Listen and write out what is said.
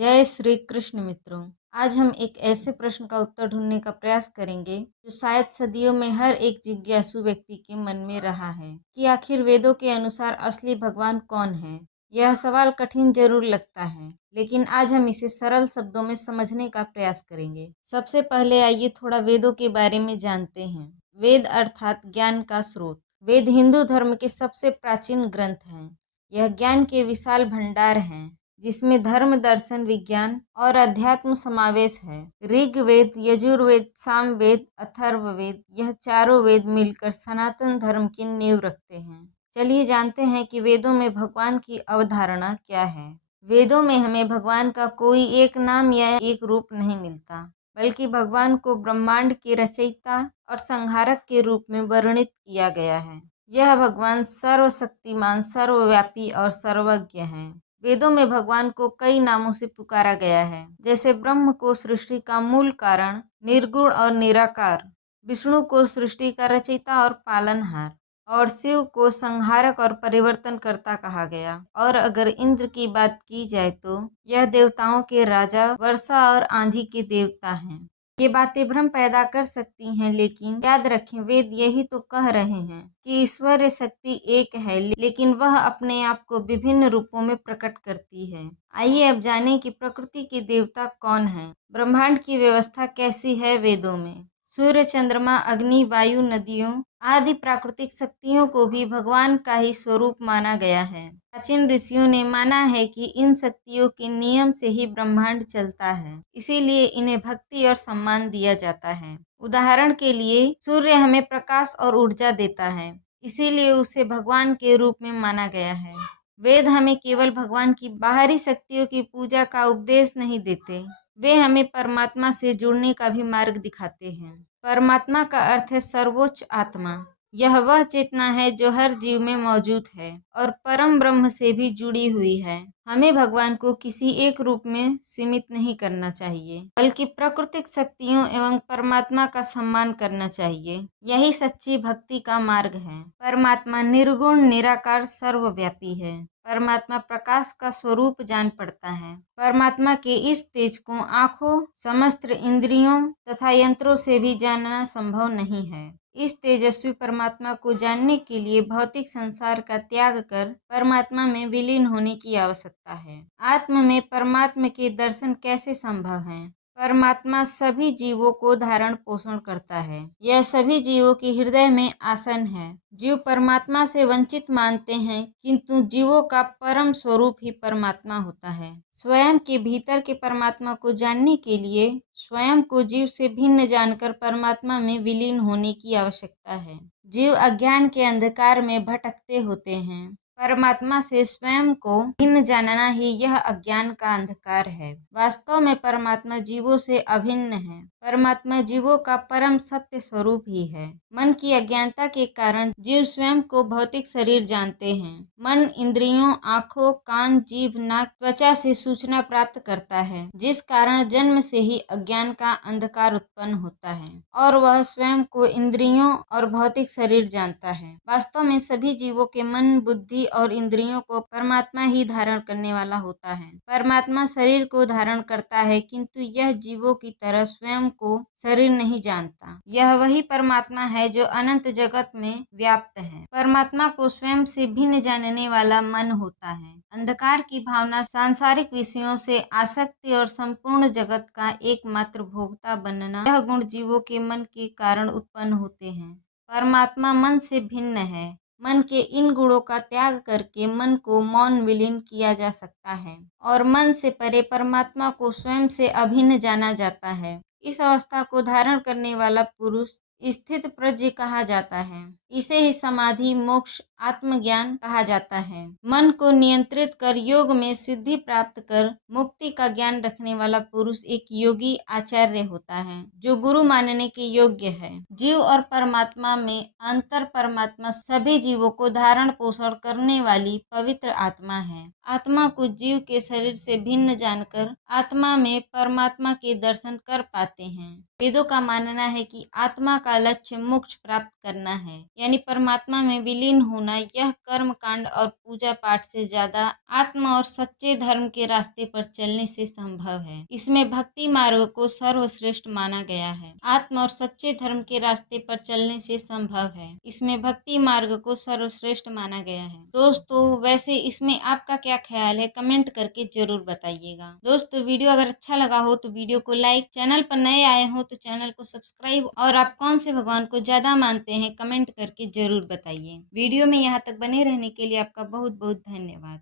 जय श्री कृष्ण मित्रों। आज हम एक ऐसे प्रश्न का उत्तर ढूंढने का प्रयास करेंगे जो शायद सदियों में हर एक जिज्ञासु व्यक्ति के मन में रहा है कि आखिर वेदों के अनुसार असली भगवान कौन है। यह सवाल कठिन जरूर लगता है, लेकिन आज हम इसे सरल शब्दों में समझने का प्रयास करेंगे। सबसे पहले आइए थोड़ा वेदों के बारे में जानते हैं। वेद अर्थात ज्ञान का स्रोत। वेद हिंदू धर्म के सबसे प्राचीन ग्रंथ हैं। यह ज्ञान के विशाल भंडार हैं, जिसमें धर्म, दर्शन, विज्ञान और अध्यात्म समावेश है। ऋग्वेद, यजुर्वेद, सामवेद, अथर्ववेद, यह चारों वेद मिलकर सनातन धर्म की नींव रखते हैं। चलिए जानते हैं कि वेदों में भगवान की अवधारणा क्या है। वेदों में हमें भगवान का कोई एक नाम या एक रूप नहीं मिलता, बल्कि भगवान को ब्रह्मांड के रचयिता और संहारक के रूप में वर्णित किया गया है। यह भगवान सर्वशक्तिमान, सर्वव्यापी और सर्वज्ञ हैं। वेदों में भगवान को कई नामों से पुकारा गया है, जैसे ब्रह्म को सृष्टि का मूल कारण, निर्गुण और निराकार, विष्णु को सृष्टि का रचयिता और पालनहार, और शिव को संहारक और परिवर्तनकर्ता कहा गया। और अगर इंद्र की बात की जाए तो यह देवताओं के राजा, वर्षा और आंधी के देवता हैं। ये बातें भ्रम पैदा कर सकती हैं, लेकिन याद रखें, वेद यही तो कह रहे हैं कि ईश्वरीय शक्ति एक है, लेकिन वह अपने आप को विभिन्न रूपों में प्रकट करती है। आइए अब जानें कि प्रकृति के देवता कौन हैं। ब्रह्मांड की व्यवस्था कैसी है वेदों में। सूर्य, चंद्रमा, अग्नि, वायु, नदियों आदि प्राकृतिक शक्तियों को भी भगवान का ही स्वरूप माना गया है। प्राचीन ऋषियों ने माना है कि इन शक्तियों के नियम से ही ब्रह्मांड चलता है, इसीलिए इन्हें भक्ति और सम्मान दिया जाता है। उदाहरण के लिए सूर्य हमें प्रकाश और ऊर्जा देता है, इसीलिए उसे भगवान के रूप में माना गया है। वेद हमें केवल भगवान की बाहरी शक्तियों की पूजा का उपदेश नहीं देते, वे हमें परमात्मा से जुड़ने का भी मार्ग दिखाते हैं। परमात्मा का अर्थ है सर्वोच्च आत्मा। यह वह चेतना है जो हर जीव में मौजूद है और परम ब्रह्म से भी जुड़ी हुई है। हमें भगवान को किसी एक रूप में सीमित नहीं करना चाहिए, बल्कि प्राकृतिक शक्तियों एवं परमात्मा का सम्मान करना चाहिए। यही सच्ची भक्ति का मार्ग है। परमात्मा निर्गुण, निराकार, सर्वव्यापी है। परमात्मा प्रकाश का स्वरूप जान पड़ता है। परमात्मा के इस तेज को आँखों, समस्त इंद्रियों तथा यंत्रों से भी जानना संभव नहीं है। इस तेजस्वी परमात्मा को जानने के लिए भौतिक संसार का त्याग कर परमात्मा में विलीन होने की आवश्यकता है। आत्म में परमात्मा के दर्शन कैसे संभव है। परमात्मा सभी जीवों को धारण पोषण करता है। यह सभी जीवों के हृदय में आसन है। जीव परमात्मा से वंचित मानते हैं, किंतु जीवों का परम स्वरूप ही परमात्मा होता है। स्वयं के भीतर के परमात्मा को जानने के लिए स्वयं को जीव से भिन्न जानकर परमात्मा में विलीन होने की आवश्यकता है। जीव अज्ञान के अंधकार में भटकते होते हैं। परमात्मा से स्वयं को भिन्न जानना ही यह अज्ञान का अंधकार है। वास्तव में परमात्मा जीवों से अभिन्न है। परमात्मा जीवों का परम सत्य स्वरूप ही है। मन की अज्ञानता के कारण जीव स्वयं को भौतिक शरीर जानते हैं। मन इंद्रियों, आँखों, कान, जीभ, नाक, त्वचा से सूचना प्राप्त करता है, जिस कारण जन्म से ही अज्ञान का अंधकार उत्पन्न होता है और वह स्वयं को इंद्रियों और भौतिक शरीर जानता है। वास्तव में सभी जीवों के मन, बुद्धि और इंद्रियों को परमात्मा ही धारण करने वाला होता है। परमात्मा शरीर को धारण करता है, किंतु यह जीवों की तरह स्वयं को शरीर नहीं जानता। यह वही परमात्मा है जो अनंत जगत में व्याप्त है। परमात्मा को स्वयं से भिन्न जानने वाला मन होता है। अंधकार की भावना, सांसारिक विषयों से आसक्ति और संपूर्ण जगत का एकमात्र भोक्ता बनना, यह गुण जीवों के मन के कारण उत्पन्न होते हैं। परमात्मा मन से भिन्न है। मन के इन गुणों का त्याग करके मन को मौन विलीन किया जा सकता है और मन से परे परमात्मा को स्वयं से अभिन्न जाना जाता है। इस अवस्था को धारण करने वाला पुरुष स्थित प्रज्ञ कहा जाता है। इसे ही समाधि, मोक्ष, आत्मज्ञान कहा जाता है। मन को नियंत्रित कर योग में सिद्धि प्राप्त कर मुक्ति का ज्ञान रखने वाला पुरुष एक योगी आचार्य होता है, जो गुरु मानने के योग्य है। जीव और परमात्मा में अंतर। परमात्मा सभी जीवों को धारण पोषण करने वाली पवित्र आत्मा है। आत्मा को जीव के शरीर से भिन्न जानकर आत्मा में परमात्मा के दर्शन कर पाते हैं। वेदों का मानना है कि आत्मा का लक्ष्य मोक्ष प्राप्त करना है। यानी परमात्मा में विलीन होना, यह कर्म कांड और पूजा पाठ से ज्यादा आत्म और सच्चे धर्म के रास्ते पर चलने से संभव है। इसमें भक्ति मार्ग को सर्वश्रेष्ठ माना गया है। आत्म और सच्चे धर्म के रास्ते पर चलने से संभव है, इसमें भक्ति मार्ग को सर्वश्रेष्ठ माना गया है। दोस्तों, वैसे इसमें आपका क्या ख्याल है, कमेंट करके जरूर बताइएगा। दोस्तों, वीडियो अगर अच्छा लगा हो तो वीडियो को लाइक, चैनल पर नए आए हो तो चैनल को सब्सक्राइब, और आप कौन से भगवान को ज्यादा मानते हैं कमेंट करके जरूर बताइए। वीडियो में यहाँ तक बने रहने के लिए आपका बहुत बहुत धन्यवाद।